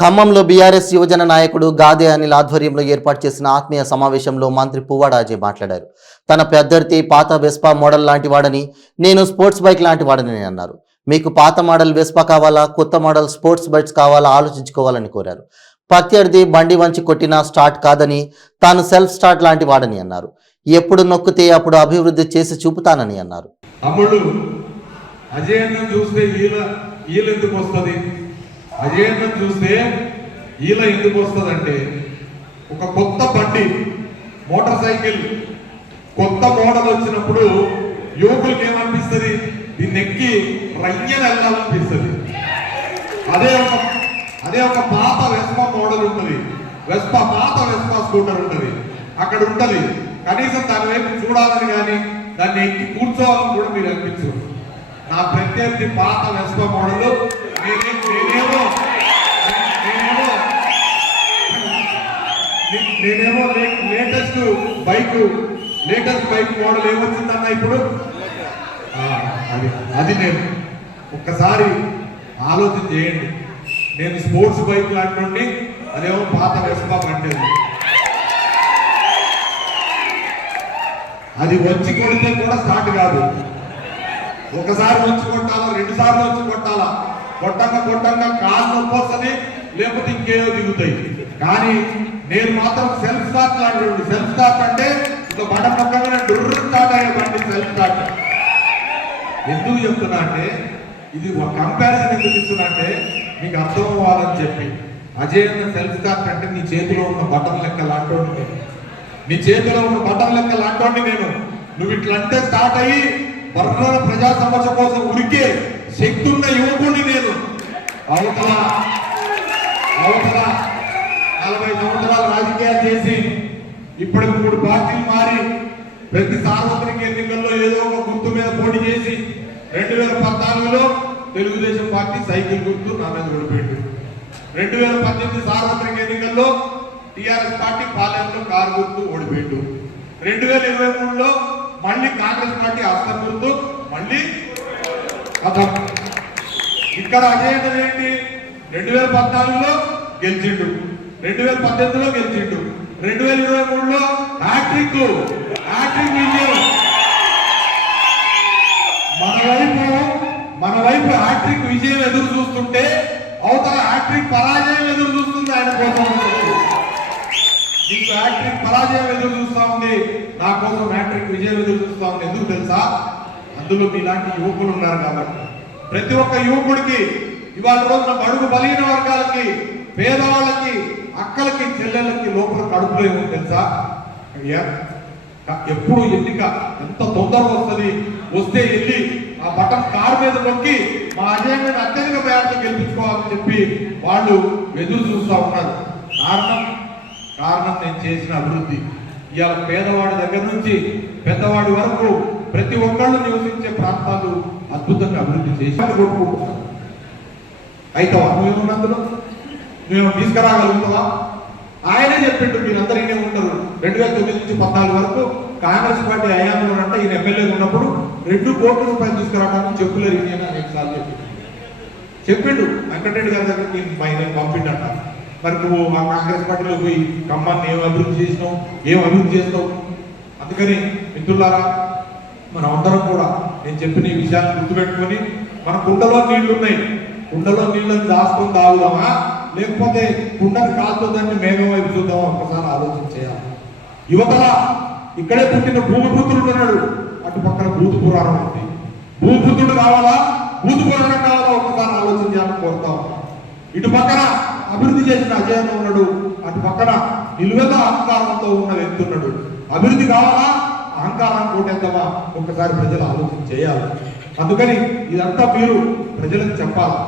ఖమ్మంలో బీఆర్ఎస్ యువజన నాయకుడు గాదే అనిల్ ఆధ్వర్యంలో ఏర్పాటు చేసిన ఆత్మీయ సమావేశంలో మంత్రి పువ్వాడ అజయ్ మాట్లాడారు. తన ప్రత్యర్థి పాత వెస్పా మోడల్ లాంటి వాడని, నేను స్పోర్ట్స్ బైక్ లాంటి వాడని అన్నారు. మీకు పాత మోడల్ వెస్పా కావాలా, కొత్త మోడల్ స్పోర్ట్స్ బైక్స్ కావాలా ఆలోచించుకోవాలని కోరారు. ప్రత్యర్థి బండి వంచి కొట్టినా స్టార్ట్ కాదని, తాను సెల్ఫ్ స్టార్ట్ లాంటి వాడని అన్నారు. ఎప్పుడు నొక్కితే అప్పుడు అభివృద్ధి చేసి చూపుతానని అన్నారు. అజయన్నం చూస్తే ఈల ఎందుకు వస్తుందంటే, ఒక కొత్త బండి మోటార్ సైకిల్ కొత్త మోడల్ వచ్చినప్పుడు యువకులకి ఏమనిపిస్తుంది, దీన్ని ఎక్కి రయ్యన వెళ్ళాలనిపిస్తుంది. అదే ఒక పాత వెస్పా మోడల్ ఉంటుంది, పాత వెస్పా స్కూటర్ ఉంటుంది, అక్కడ ఉంటుంది. కనీసం దాని వైపు చూడాలని కానీ దాన్ని ఎక్కి కూర్చోవాలని కూడా మీరు అనిపించరు. నా ప్రత్యర్థి పాత వెస్పా మోడల్, నేనేమో లేటెస్ట్ బైక్ మోడల్ ఏమొచ్చిందన్న ఇప్పుడు అది నేను ఒక్కసారి ఆలోచన చేయండి. నేను స్పోర్ట్స్ బైక్ లాంటి అదేమో పాత వెస్పా బండి, అది వచ్చి కొడితే కూడా స్టార్ట్ కాదు. ఒకసారి వచ్చి కొట్టాలా, 2 సార్లు వచ్చి కొట్టాలా, కొట్టంగా కాలు నొప్పి వస్తుంది, లేకపోతే ఇంకేదో దిగుతాయి. కానీ నేను మాత్రం సెల్ఫ్ స్టార్ట్ లాంటి. సెల్ఫ్ స్టార్ట్ అంటే ఇక బటన్ నొక్కగానే డుర్రు స్టార్ట్ అయ్యే బండి సెల్ఫ్ స్టార్ట్. ఎందుకు చెప్తున్నా అంటే, ఇది ఒక కంపారిజన్ ఎందుకు ఇస్తున్నా అంటే మీకు అర్థం అవ్వాలని చెప్పి. అజయ్ సెల్ఫ్ స్టార్ట్ అంటే నీ చేతిలో ఉన్న బటన్ లెక్క లాంటి నేను, నీ చేతిలో ఉన్న బటన్ లెక్క లాంటి నేను. నువ్వు ఇట్లంటే స్టార్ట్ అయ్యి బర్రల ప్రజా సమస్య కోసం ఉరికే శక్తి ఉన్న యువకుడిని నేను. అవతల 40 సంవత్సరాలు రాజకీయాలు చేసి ఇప్పటికి 3 పార్టీలు మారి ప్రతి సార్వత్రిక ఎన్నికల్లో ఏదో ఒక గుర్తు మీద పోటీ చేసి 2014లో తెలుగుదేశం పార్టీ సైకిల్ గుర్తు నా మీద ఓడిపోయింది. 2018 సార్వత్రిక ఎన్నికల్లో టిఆర్ఎస్ పార్టీ పాలనలో కారు గుర్తు ఓడిపోయింది. 2023లో మళ్ళీ కాంగ్రెస్ పార్టీ అస్తం గుర్తు మళ్ళీ కథం. ఇక్కడ అజయ్ ఏంటి, 2014లో గెలిచిండు, 2018లో గెలిచిండు, 2023లో హ్యాట్రిక్ విజయం. మన వైపు హ్యాట్రిక్ విజయం ఎదురు చూస్తుంటే అవతల హ్యాట్రిక్ పరాజయం ఎదురు చూస్తుంది ఆయన కోసం. నీకు హ్యాట్రిక్ పరాజయం ఎదురు చూస్తా ఉంది, నా కోసం హ్యాట్రిక్ విజయం ఎదురు చూస్తా ఉంది. ఎందుకు తెలుసా? అందులో మీలాంటి యువకులు ఉన్నారు కాబట్టి. ప్రతి ఒక్క యువకుడికి ఇవాళ రోజున బడుగు బలహీన వర్గాలకి, పేదవాళ్ళకి, అక్కలకి, చెల్లెళ్ళకి లోపల కడుపులో ఏమో తెలుసా? ఎప్పుడు ఎన్నిక ఎంత తొందరగా వస్తే వెళ్ళి ఆ బటన్ కారు మీద నొక్కి మా అజయ్ అత్యధిక మేరతో గెలిపించుకోవాలని చెప్పి వాళ్ళు ఎదురు చూస్తూ ఉన్నారు. కారణం నేను చేసిన అభివృద్ధి. ఇవాళ పేదవాడి దగ్గర నుంచి పెద్దవాడి వరకు ప్రతి ఒక్కళ్ళు నివసించే ప్రాంతాలు అద్భుతంగా అభివృద్ధి చేసి కొట్టుకుంటున్నారు. అయితే నువ్వేమున్నందులో మేము తీసుకురాగలుగుతావా? ఆయనే చెప్పిండు, మీరందరూ ఈయనే ఉంటారు. 2009 నుంచి 14 వరకు కాంగ్రెస్ పార్టీ హయాంలో అంటే ఈయన ఎమ్మెల్యేగా ఉన్నప్పుడు 2 కోట్ల రూపాయలు తీసుకురావడానికి చెప్పులేరు ఈయన అనేక సార్లు చెప్పిండు. వెంకటరెడ్డి గారి దగ్గరికి నేను పంపిండట. మరి నువ్వు మా కాంగ్రెస్ పార్టీలో పోయి ఖమ్మాన్ని ఏం అభివృద్ధి చేస్తావు? అందుకని మిత్రులారా, మనం అందరం కూడా నేను చెప్పిన ఈ విషయాన్ని గుర్తుపెట్టుకొని, మన కుండలో నీళ్లు ఉన్నాయి, కుండలో నీళ్ళని దాచుకొని తాగుదామా, లేకపోతే కుండని కాలుతుందని మేఘం వైపు చూద్దామా? ఒక్కసారి ఆలోచన చేయాలి. యువతల ఇక్కడే పుట్టిన భూమిపుత్రుడు ఉన్నాడు, అటు పక్కన భూత పురాణం ఉంది. భూమిపుత్రుడు కావాలా, భూత పురాణం కావాలా? ఒక్కసారి ఆలోచన చేయాలని కోరుతా ఉన్నాం. ఇటు పక్కన అభివృద్ధి చేసిన అజయ్ ఉన్నాడు, అటు పక్కన నిలువెద అహంకారంతో ఉన్న వ్యక్తి ఉన్నాడు. అభివృద్ధి కావాలా, అహంకారాన్ని కోటేద్దామా? ఒక్కసారి ప్రజలు ఆలోచన చేయాలి. అందుకని ఇదంతా మీరు ప్రజలకు చెప్పాలి.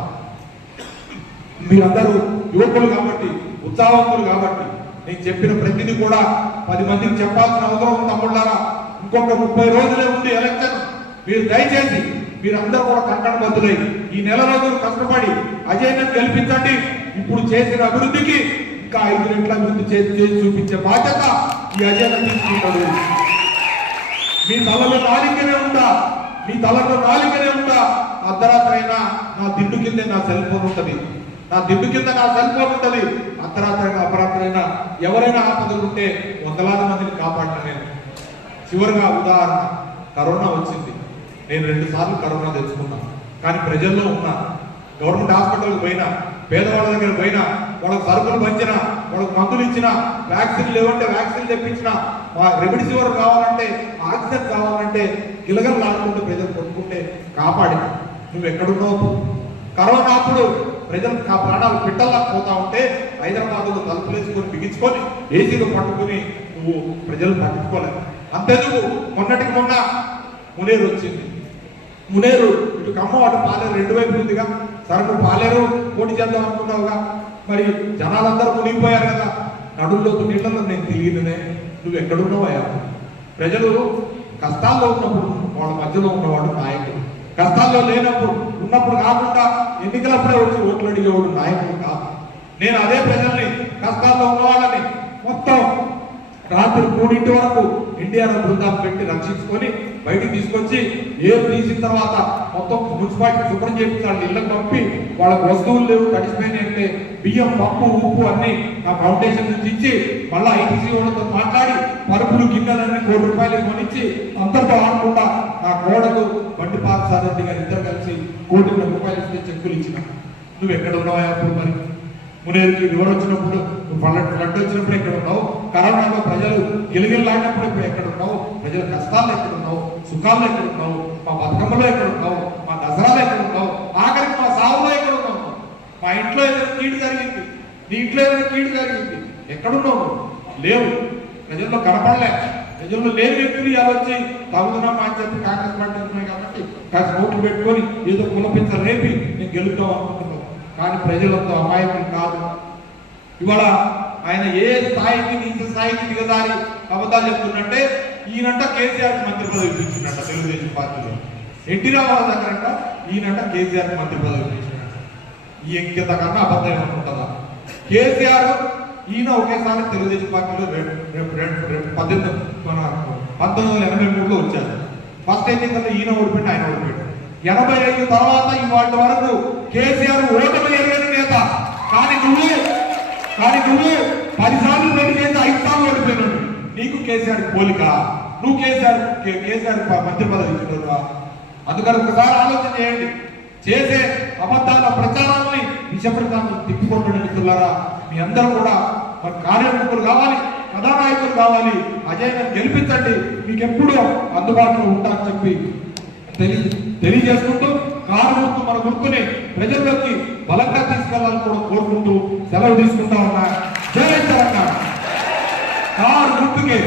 మీరందరూ యువకులు కాబట్టి, ఉత్సాహవంతులు కాబట్టి నేను చెప్పిన ప్రతిదీ కూడా 10 మందికి చెప్పాల్సిన అవసరం ఉంది. తమ్ముళ్ళారా, ఇంకొక 30 రోజులే ఉంది ఎలక్షన్. మీరు దయచేసి మీరందరూ కూడా కంకణబద్దులై ఈ నెల రోజులు కష్టపడి అజయ్ని గెలిపించండి. ఇప్పుడు చేసిన అభివృద్ధికి ఇంకా 5 రెట్ల అభివృద్ధి చేసి చూపించే బాధ్యత ఈ అజయ్ని తీసుకుంటాడు. మీ తలలో నాలికనే ఉంటా, అర్ధరాత్రి అయినా నా దిండు కిందే నా సెల్ ఫోన్ ఉంటుంది. నా దిండు కింద నా సెల్ ఫోన్ ఉంటుంది. అర్ధరాత్రైనా అపరాత్రైనా ఎవరైనా ఆపదలు ఉంటే వందలాది మందిని కాపాడినా నేను. చివరిగా ఉదాహరణ, కరోనా వచ్చింది. నేను 2 సార్లు కరోనా తెచ్చుకున్నాను. కానీ ప్రజల్లో ఉన్నా, గవర్నమెంట్ హాస్పిటల్కి పోయినా, పేదవాళ్ళ దగ్గర పోయినా, వాళ్ళకి సరుకులు పంచినా, వాళ్ళకి మందులు ఇచ్చినా, వ్యాక్సిన్ లేవంటే వ్యాక్సిన్ తెప్పించినా, రెమిడిసివిర్ కావాలంటే, ఆక్సిజన్ కావాలంటే గిలగలు లాడుకుంటూ ప్రజలు కొట్టుకుంటే కాపాడి. నువ్వు ఎక్కడున్నావు? కరోనా అప్పుడు ప్రజలు ప్రాణాలు పిట్టల్లా పోతా ఉంటే హైదరాబాద్లో తలుపులేసుకొని బిగించుకొని ఏసీలో పట్టుకుని నువ్వు ప్రజలు పట్టించుకోలేదు. అంతేందుకు మొన్నటికి మొన్న మునేరు వచ్చింది. మునేరు ఇటు ఖమ్మం అటు పాలేరు 2 వైపులు ఉందిగా. సరుకు పాలేరు పోటీ చేద్దాం అనుకున్నావుగా. మరి జనాలందరూ మునిగిపోయారు కదా. నడుల్లోకి నీళ్ళలో నేను తిరిగిననే. నువ్వు ఎక్కడున్నావయ్యా? ప్రజలు కష్టాల్లో ఉన్నప్పుడు వాళ్ళ మధ్యలో ఉన్నవాడు నాయకుడు, కష్టాల్లో లేనప్పుడు ఉన్నప్పుడు కాకుండా ఎన్నికలప్పుడే వచ్చి ఓట్లు అడిగేవాడు నాయకుడు కాదు. నేను అదే ప్రజల్ని, కష్టాల్లో ఉన్నవాళ్ళని మొత్తం రాత్రి 3 వరకు ఎన్టీఆర్ బృందాలు పెట్టి రక్షించుకొని బయటికి తీసుకొచ్చి ఏరు తీసిన తర్వాత మొత్తం మున్సిపాలిటీ శుభ్రం చేయించాలి. ఇళ్ళకి పంపి వాళ్ళకి వస్తువులు లేవు, తడిసిపోయినాయి అంటే బియ్యం, పప్పు, ఉప్పు అన్ని నా ఫౌండేషన్ నుంచి ఇచ్చి మళ్ళీ ఐటీసీ వాళ్ళతో మాట్లాడి పరుపులు, గిన్నెలన్నీ ₹1,00,00,000 కొనిచ్చి అందరితో ఆడకుండా నా కోడలు బండి పార్సారెడ్డి గారు ఇద్దరు కలిసి ₹1,00,00,000 ఇస్తే చెక్కులు ఇచ్చిన. నువ్వు ఎక్కడ ఉన్నావా అప్పుడు? మరి మునేరుకి రివర్ వచ్చినప్పుడు, ఫ్లడ్ వచ్చినప్పుడు ఎక్కడ ఉన్నావు? కరోనాలో ప్రజలు గిలిగిల్లాడినప్పుడు ఇప్పుడు ఎక్కడ ఉన్నావు? ప్రజల కష్టాల్లో ఎక్కడ ఉన్నావు? సుఖాల్లో ఎక్కడ ఉన్నావు? మా బతుకమ్మలో ఎక్కడ ఉన్నావు? మా దసరాలో ఎక్కడ ఉన్నావు? ఆఖరికి మా సాగులో ఎక్కడ ఉన్నావు? మా ఇంట్లో ఏదైనా కీడు జరిగింది, నీ ఇంట్లో ఏదైనా కీడు జరిగింది, ఎక్కడున్నావు? లేవు. ప్రజల్లో కనపడలే. ప్రజల్లో లేని వ్యక్తులు ఇలా వచ్చి తగుతున్నామా అని చెప్పి కాంగ్రెస్ పార్టీ ఉన్నాయి కాబట్టి కాస్త ఓట్లు పెట్టుకొని ఏదో కులపించ రేపి నేను గెలుద్దాం అనుకుంటున్నాను. కానీ ప్రజలంతా అమాయకులు కాదు. ఇవాళ ఆయన ఏ స్థాయికి, నీచ స్థాయికి దిగజారి అబద్ధాలు చెప్తున్నట్టే, ఈయనంట కేసీఆర్కి మంత్రి పదవి ఇప్పించినట్ట తెలుగుదేశం పార్టీలో. ఎన్టీ రామారావు దగ్గరంట ఈయనంట కేసీఆర్కి మంత్రి పదవి ఇప్పించినట్ట. ఈ ఎంకిత కన్నా అబద్ధం ఏమనుకుంటుందా? కేసీఆర్ ఈయన ఒకేసారి తెలుగుదేశం పార్టీలో 1983లో వచ్చారు. ఫస్ట్ ఎన్నికల్లో ఈయన ఓడిపోయింది, ఆయన ఓడిపోయాడు. 85 తర్వాత ఇవాటి వరకు కేసీఆర్ ఓటమి ఎరగని నేత. కానీ నువ్వు 10 సార్లు పోటీ చేసి 5 సార్లు ఓడిపోయినాడు. నీకు కేసీఆర్ పోలిక? నువ్వు కేసీఆర్ మంత్రి పదవి ఇచ్చినవా? అందుకని ఒకసారి ఆలోచన చేయండి. చేసే అబద్ధాల ప్రచారాన్ని, విష ప్రచారాన్ని తిప్పుకుంటున్న మిత్రులారా, మీ అందరూ కూడా మరి కార్యకర్తలు కావాలి, కథానాయకులు కావాలి. అజయ్ని గెలిపించండి. మీకు ఎప్పుడూ అందుబాటులో ఉంటారని చెప్పి తెలియజేసుకుంటూ, కారు గుర్తు మన గుర్తుని ప్రజల్లోకి బలంగా తీసుకెళ్లాలని కూడా కోరుకుంటూ సెలవు తీసుకుంటా ఉన్నా. జై తెలంగాణ. కారు గుర్తుకే